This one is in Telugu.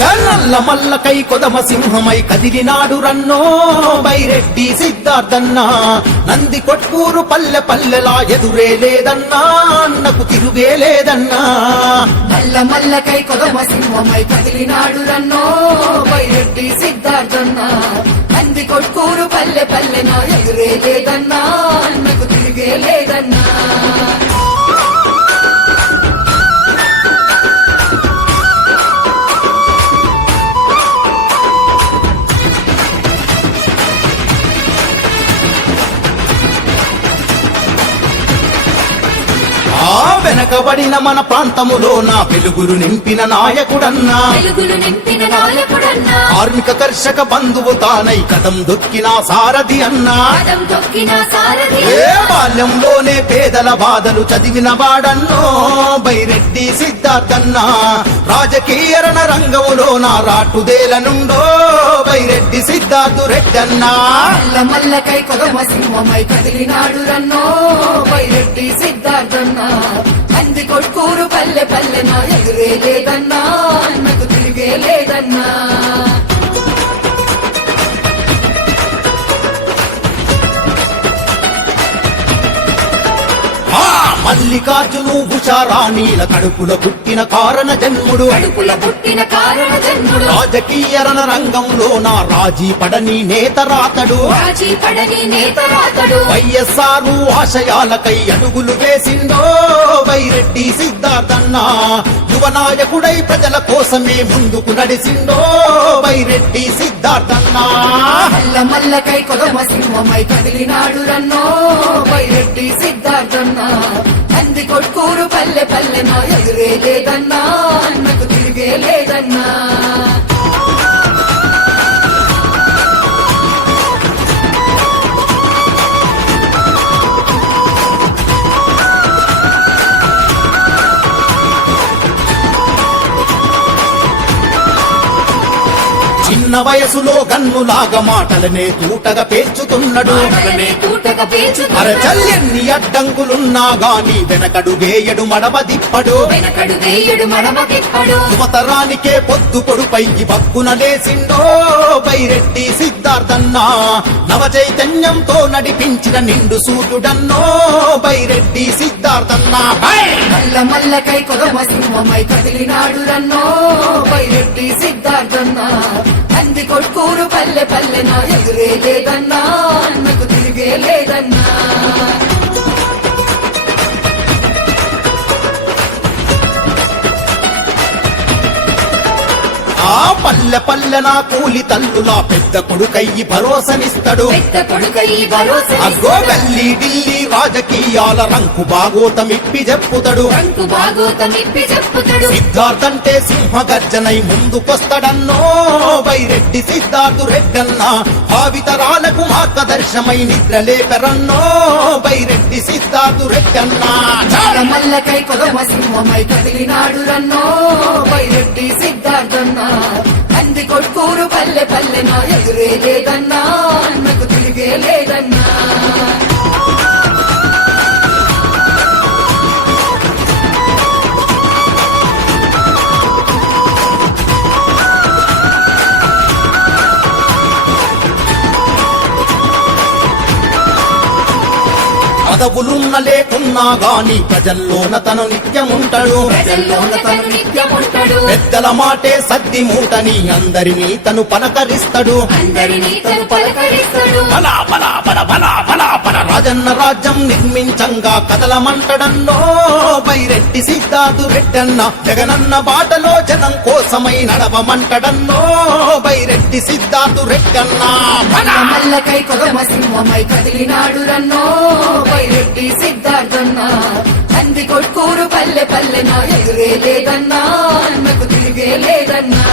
నల్ల మల్లకై కొదమ సింహమై కదిలినాడు రన్నో బైరెడ్డి సిద్ధార్థన్న. నంది కొట్కూరు పల్లె పల్లెలా ఎదురే లేదన్నా, అన్నకు తిరుగే లేదన్నా. నల్ల మల్లకై కొదమ సింహమై కదిలినాడు రన్నో బైరెడ్డి సిద్ధార్థన్న. నంది కొట్కూరు పల్లె పల్లెనా ఎదురే లేదన్నా, అన్నకు తిరిగే లేదన్నా. వెనకబడిన మన ప్రాంతములో నా వెలుగులు నింపిన నాయకుడన్నా, కార్మిక కర్షక బంధువు తానై కథం దొక్కిన సారథి అన్నా. ఏ బాల్యంలోనే పేదల బాధలు చదివిన వాడన్నో బైరెడ్డి సిద్ధార్థన్న. రాజకీయ రణ రంగములో నా రాటుదేల నుండో బైరెడ్డి సిద్ధార్థు రెడ్డన్నా. మల్లకై కొదమ సింహమై కదిలినాడు రన్నో బైరెడ్డి సిద్ధార్థన్న. నంది కొట్కూరు పల్లె పల్లెనా ఎదురే లేదన్నా, అన్నకు తిరిగే లేదన్నా. మల్లికార్జును భుషారాణీల కడుపుల పుట్టిన కారణ జన్ముడు, రాజకీయ రణ రంగంలో నా రాజీ పడని నేతరాతడు. వైఎస్ఆర్ ఆశయాలకై అడుగులు వేసిందో బైరెడ్డి సిద్ధార్థన్న. యువ నాయకుడై ప్రజల కోసమే ముందుకు నడిసిందో బైరెడ్డి సిద్ధార్థన్న. మల్లకై కొదమ సింహమై కదిలినాడు రన్నో బైరెడ్డి సిద్ధార్థన్న. నంది కొట్కూరు పల్లె పల్లెనా ఎదురే లేదన్నా, అన్నకు తిరిగే లేదన్నా. చిన్న వయసులో గన్నులాగా మాటలనే తూటగా పేర్చుతున్నాడు. అరచల్యన్ని అడ్డంకులున్నా గాని వెనకడు వేయడు మడమ దిప్పడు. యువతరానికే పొద్దు పొడుపై బక్కున లేసిండో బైరెడ్డి సిద్ధార్థన్న. నవ చైతన్యంతో నడిపించిన నిండు సూర్యుడన్నో బైరెడ్డి సిద్ధార్థన్న. మల్లకై కొదమ సింహమై కదిలినాడు రన్నో బైరెడ్డి సిద్ధార్థన్న. నంది కొట్కూరు పల్లె పల్లెనా ఎదురే లేదన్నా, అన్నకు తిరిగే లేదన్నా. ఆ పల్లె పల్లెనా కూలి తల్లులా పెద్ద కొడుకయ్యి భరోసనిస్తాడు. అగ్గో గల్లీ ఢిల్లీ రాజకీయాల రంకు బాగోతమిప్పి చెప్పుతాడు. సిద్ధార్థంటే సింహ గర్జనై ముందుకొస్తాడన్నో బైరెడ్డి సిద్ధార్థు రెడ్డన్న. భావితరాలకు మార్గదర్శమై నిద్రలేపెరన్నో బైరెడ్డి సిద్ధార్థు రెడ్డన్న. మల్లకై కొదమ సింహమై కదిలినాడు రన్నో బైరెడ్డి సిద్ధార్థన్న. నంది కొట్కూరు పల్లె పల్లెనా ఎదురే లేదన్నా, అన్నకు తిరిగే లేదన్నా. పదవులున్న లేకున్నా గాని ప్రజల్లోన తను నిత్యముంటాడు. పెద్దల మాటే సద్ది మూటని అందరినీ తను పలకరిస్తాడు. బలా బలా బల బలా బలా బల రాజన్న రాజ్యం నిర్మించంగా కదలమంటడన్నో బైరెడ్డి సిద్ధార్థు రెడ్డన్న. జగనన్న బాటలో జనం కోసమై నడవమంటడన్నో బైరెడ్డి సిద్ధార్థు రెడ్డన్న. మల్లకై కొదమ సింహమై కదిలినాడు రన్నో బైరెడ్డి సిద్ధార్థన్న. నంది కొట్కూరు పల్లె పల్లెనా ఎదురే లేదన్నా, అన్నకు తిరిగే లేదన్నా.